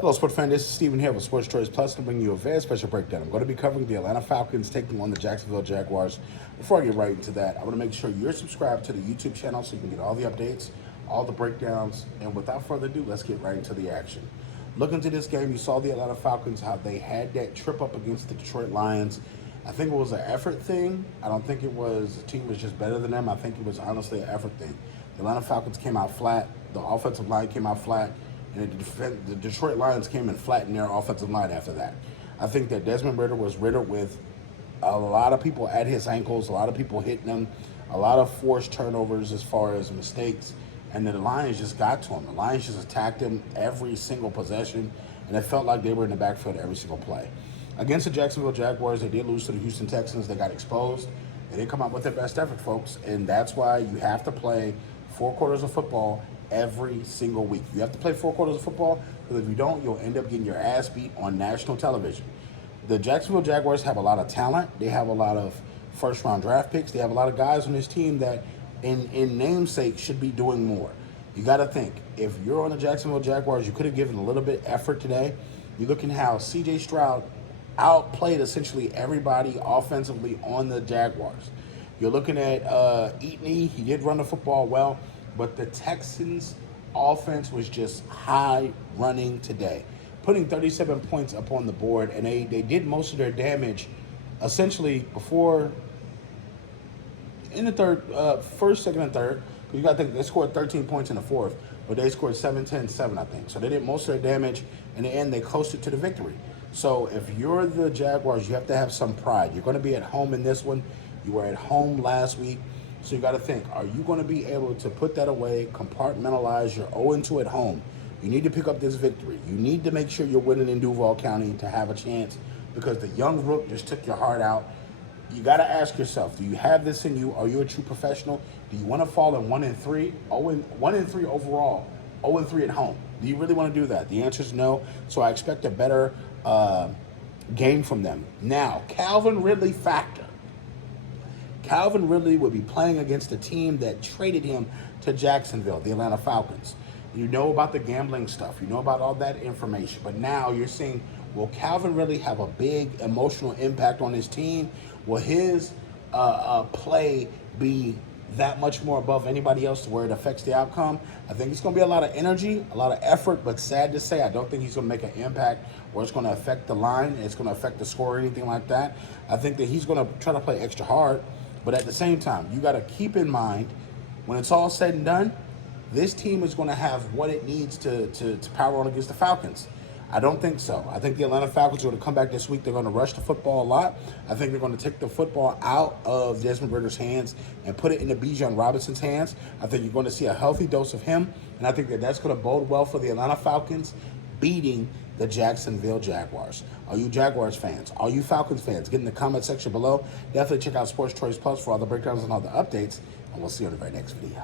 Hello, sports fan. This is Steven here with Sports Choice Plus to bring you a very special breakdown. I'm going to be covering the Atlanta Falcons taking on the Jacksonville Jaguars. Before I get right into that, I want to make sure you're subscribed to the YouTube channel so you can get all the updates, all the breakdowns, and without further ado, let's get right into the action. Looking to this game, you saw the Atlanta Falcons, how they had that trip up against the Detroit Lions. I think it was an effort thing. I don't think it was the team was just better than them. I think it was honestly an effort thing. The Atlanta Falcons came out flat. The offensive line came out flat. And the Detroit Lions came and flattened their offensive line after that. I think that Desmond Ridder was riddled with a lot of people at his ankles, a lot of people hitting him, a lot of forced turnovers as far as mistakes, and the Lions just got to him. The Lions just attacked him every single possession, and it felt like they were in the backfield every single play. Against the Jacksonville Jaguars, they did lose to the Houston Texans. They got exposed. They didn't come out with their best effort, folks, and that's why you have to play 4 quarters of football every single week. You have to play 4 quarters of football, because if you don't, you'll end up getting your ass beat on national television. The Jacksonville Jaguars have a lot of talent. They have a lot of first-round draft picks. They have a lot of guys on this team that, in namesake, should be doing more. You got to think, if you're on the Jacksonville Jaguars, you could have given a little bit effort today. You're looking how C.J. Stroud outplayed essentially everybody offensively on the Jaguars. You're looking at Eaton. He did run the football well. But the Texans' offense was just high running today, putting 37 points up on the board, and they did most of their damage essentially before in the third, first, second, and third. You got to think they scored 13 points in the fourth, but they scored 7, 10, 7, I think. So they did most of their damage. In the end, they coasted to the victory. So if you're the Jaguars, you have to have some pride. You're going to be at home in this one. You were at home last week. So you got to think, are you going to be able to put that away, compartmentalize your 0-2 at home? You need to pick up this victory. You need to make sure you're winning in Duval County to have a chance, because the young rook just took your heart out. You got to ask yourself, do you have this in you? Are you a true professional? Do you want to fall in 1-3, 1-3 overall, 0-3 at home? Do you really want to do that? The answer is no. So I expect a better game from them. Now, Calvin Ridley factor. Calvin Ridley will be playing against a team that traded him to Jacksonville, the Atlanta Falcons. You know about the gambling stuff. You know about all that information. But now you're seeing, will Calvin Ridley have a big emotional impact on his team? Will his play be that much more above anybody else to where it affects the outcome? I think it's going to be a lot of energy, a lot of effort, but sad to say, I don't think he's going to make an impact where it's going to affect the line, it's going to affect the score or anything like that. I think that he's going to try to play extra hard. But at the same time, you got to keep in mind, when it's all said and done, this team is going to have what it needs to power on against the Falcons. I don't think so. I think the Atlanta Falcons are going to come back this week. They're going to rush the football a lot. I think they're going to take the football out of Desmond Ridder's hands and put it into Bijan Robinson's hands. I think you're going to see a healthy dose of him, and I think that that's going to bode well for the Atlanta Falcons beating the Jacksonville Jaguars. Are you Jaguars fans? Are you Falcons fans? Get in the comment section below. Definitely check out Sports Choice Plus for all the breakdowns and all the updates, and we'll see you in the very next video.